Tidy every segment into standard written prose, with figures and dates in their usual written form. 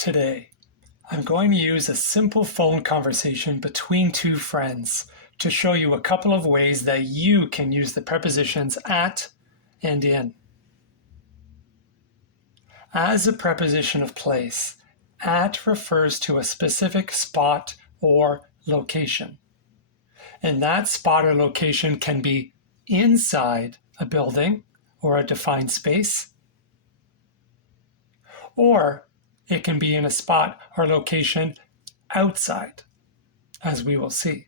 Today, I'm going to use a simple phone conversation between two friends to show you a couple of ways that you can use the prepositions at and in. As a preposition of place, at refers to a specific spot or location. And that spot or location can be inside a building or a defined space, or it can be in a spot or location outside, as we will see.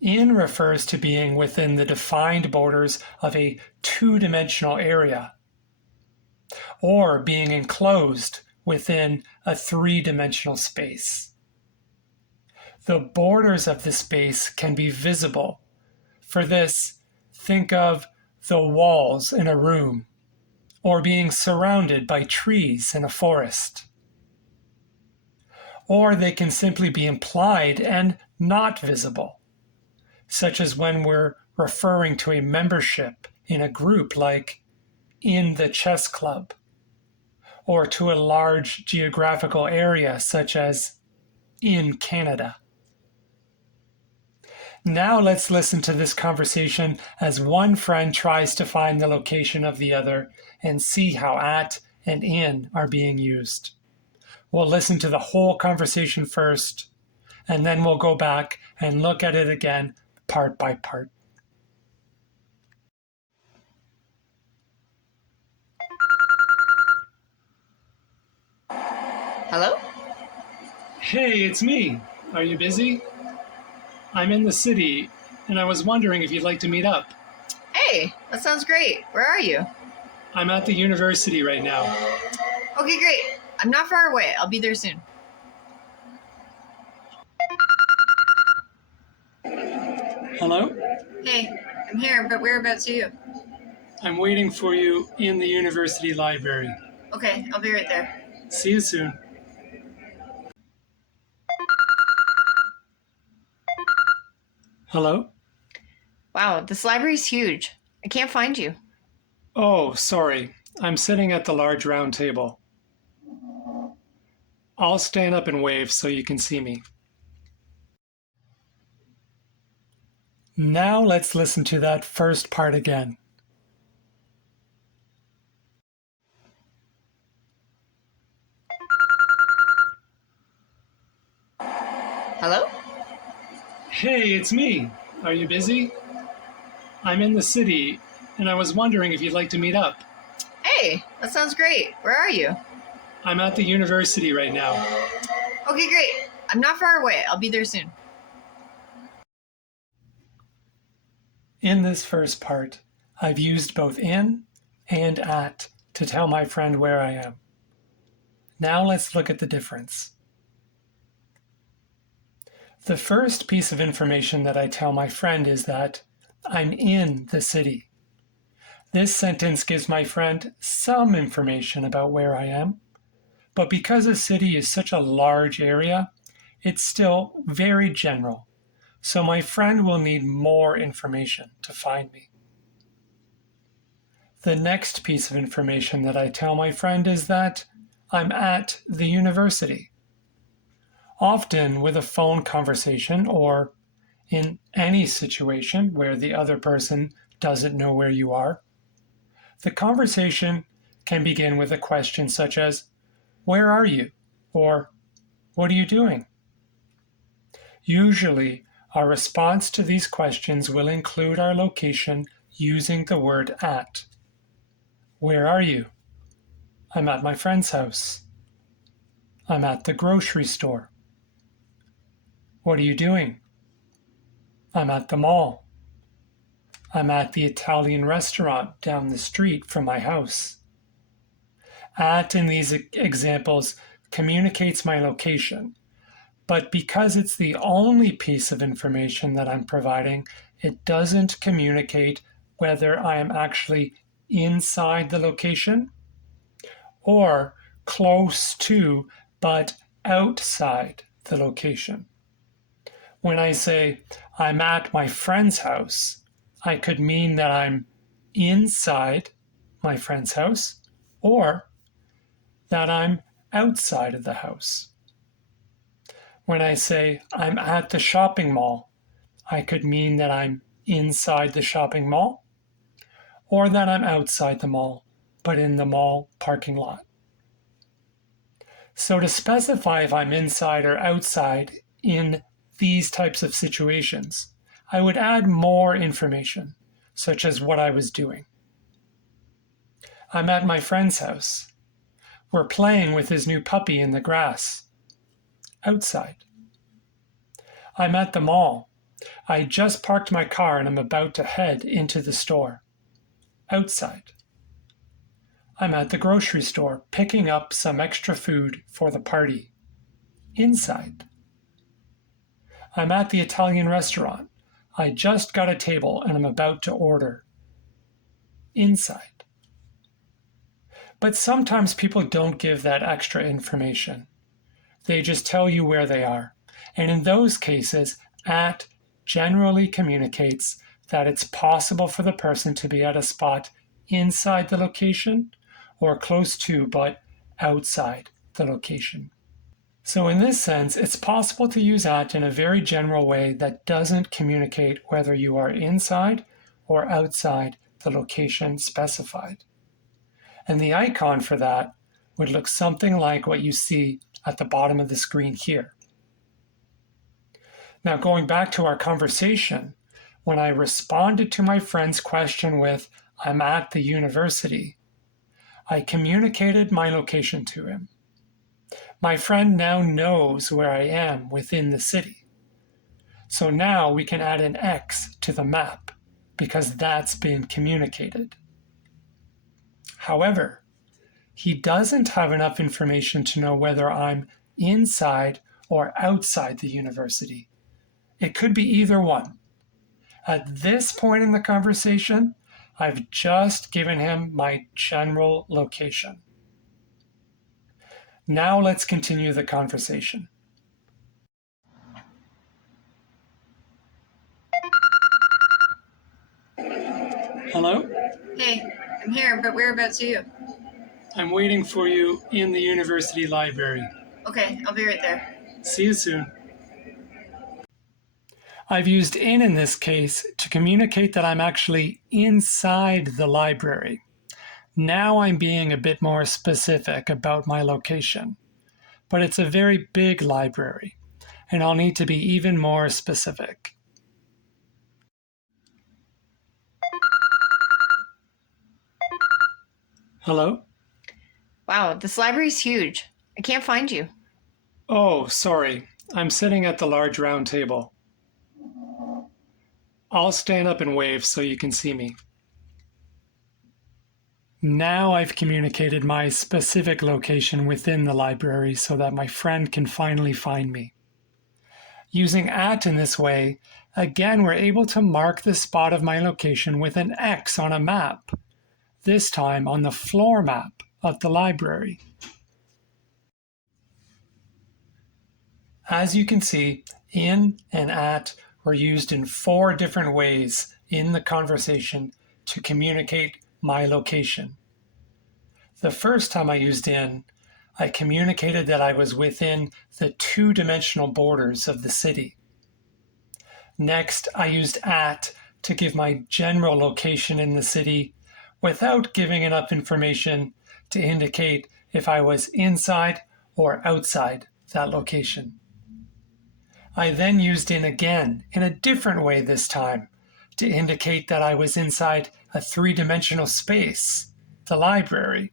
In refers to being within the defined borders of a two-dimensional area, or being enclosed within a three-dimensional space. The borders of the space can be visible. For this, think of the walls in a room, or being surrounded by trees in a forest. Or they can simply be implied and not visible, such as when we're referring to a membership in a group like in the chess club, or to a large geographical area such as in Canada. Now let's listen to this conversation as one friend tries to find the location of the other and see how at and in are being used. We'll listen to the whole conversation first, and then we'll go back and look at it again part by part. Hello? Hey, it's me. Are you busy? I'm in the city, and I was wondering if you'd like to meet up. Hey, that sounds great. Where are you? I'm at the university right now. Okay, great. I'm not far away. I'll be there soon. Hello? Hey, I'm here, but whereabouts are you? I'm waiting for you in the university library. Okay, I'll be right there. See you soon. Hello? Wow, this library's huge. I can't find you. Oh, sorry. I'm sitting at the large round table. I'll stand up and wave so you can see me. Now let's listen to that first part again. Hello? Hey, it's me. Are you busy? I'm in the city, and I was wondering if you'd like to meet up. Hey, that sounds great. Where are you? I'm at the university right now. Okay, great. I'm not far away. I'll be there soon. In this first part, I've used both in and at to tell my friend where I am. Now let's look at the difference. The first piece of information that I tell my friend is that I'm in the city. This sentence gives my friend some information about where I am, but because a city is such a large area, it's still very general, so my friend will need more information to find me. The next piece of information that I tell my friend is that I'm at the university. Often with a phone conversation or in any situation where the other person doesn't know where you are, the conversation can begin with a question such as, "Where are you?" or "What are you doing?" Usually, our response to these questions will include our location using the word at. Where are you? I'm at my friend's house. I'm at the grocery store. What are you doing? I'm at the mall. I'm at the Italian restaurant down the street from my house. At in these examples communicates my location, but because it's the only piece of information that I'm providing, it doesn't communicate whether I am actually inside the location or close to but outside the location. When I say I'm at my friend's house, I could mean that I'm inside my friend's house, or that I'm outside of the house. When I say I'm at the shopping mall, I could mean that I'm inside the shopping mall or that I'm outside the mall, but in the mall parking lot. So to specify if I'm inside or outside in these types of situations, I would add more information, such as what I was doing. I'm at my friend's house. We're playing with his new puppy in the grass. Outside. I'm at the mall. I just parked my car and I'm about to head into the store. Outside. I'm at the grocery store picking up some extra food for the party. Inside. I'm at the Italian restaurant. I just got a table and I'm about to order. Inside. But sometimes people don't give that extra information. They just tell you where they are. And in those cases, at generally communicates that it's possible for the person to be at a spot inside the location or close to, but outside the location. So in this sense, it's possible to use at in a very general way that doesn't communicate whether you are inside or outside the location specified. And the icon for that would look something like what you see at the bottom of the screen here. Now, going back to our conversation, when I responded to my friend's question with, I'm at the university, I communicated my location to him. My friend now knows where I am within the city. So now we can add an X to the map because that's been communicated. However, he doesn't have enough information to know whether I'm inside or outside the university. It could be either one. At this point in the conversation, I've just given him my general location. Now let's continue the conversation. Hello? Hey, I'm here, but whereabouts are you? I'm waiting for you in the university library. Okay, I'll be right there. See you soon. I've used in this case to communicate that I'm actually inside the library. Now I'm being a bit more specific about my location. But it's a very big library, and I'll need to be even more specific. Hello? Wow, this library's huge. I can't find you. Oh, sorry. I'm sitting at the large round table. I'll stand up and wave so you can see me. Now I've communicated my specific location within the library so that my friend can finally find me. Using at in this way, again we're able to mark the spot of my location with an X on a map, this time on the floor map of the library. As you can see, in and at were used in 4 different ways in the conversation to communicate my location. The first time I used in, I communicated that I was within the 2-dimensional borders of the city. Next, I used at to give my general location in the city without giving enough information to indicate if I was inside or outside that location. I then used in again in a different way this time to indicate that I was inside a 3-dimensional space, the library.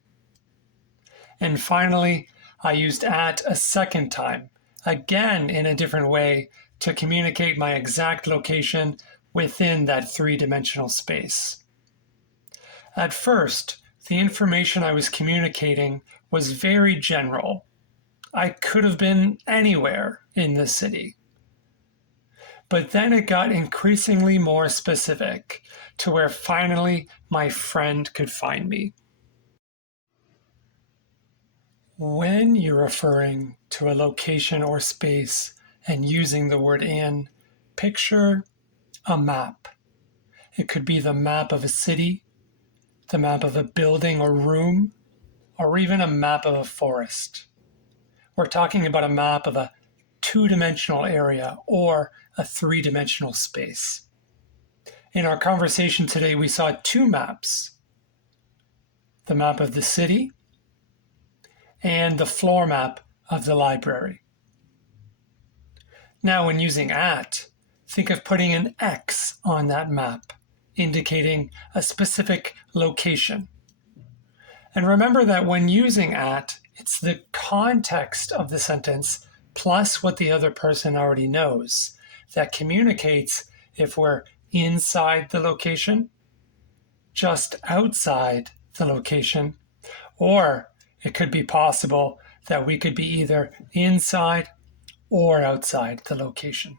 And finally, I used at a second time, again in a different way to communicate my exact location within that 3-dimensional space. At first, the information I was communicating was very general. I could have been anywhere in the city. But then it got increasingly more specific to where finally my friend could find me. When you're referring to a location or space and using the word in, picture a map. It could be the map of a city, the map of a building or room, or even a map of a forest. We're talking about a map of a two-dimensional area or a three-dimensional space. In our conversation today, we saw two maps: the map of the city and the floor map of the library. Now, when using at, think of putting an X on that map, indicating a specific location. And remember that when using at, it's the context of the sentence plus what the other person already knows that communicates if we're inside the location, just outside the location, or it could be possible that we could be either inside or outside the location.